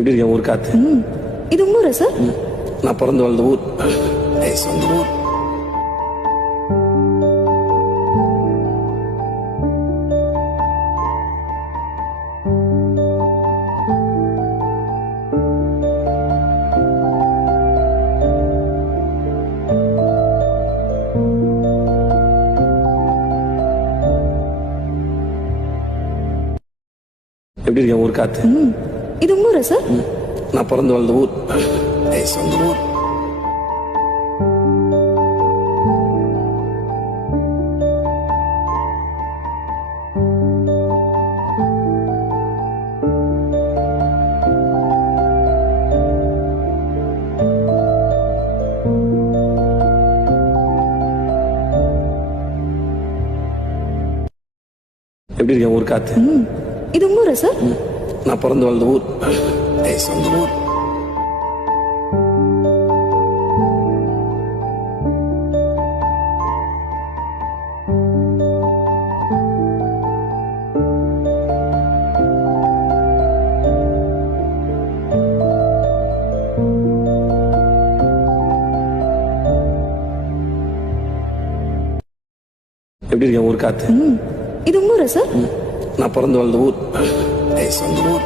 எப்படி இருக்கேன் ஊர் காத்து? இது உங்க ஊரா சார்? நான் பிறந்து வளர்ந்த ஊர், சொந்த ஊர். எப்படி இருக்கேன் ஊர் காத்து? இது உங்க ஊரா சார்? நான் பிறந்து வளர்ந்த ஊர், சொந்த ஊர். எப்படி இருக்கேன் ஊர் காத்து? இது உங்க ஊரா சார்? நான் பிறந்து வளர்ந்த ஊர், சொந்த ஊர். எப்படி இருக்கேன் ஊர் காத்து? இது உங்க ஊரா சார்? நான் பிறந்து வளர்ந்த ஊர், சொந்த ஊர்.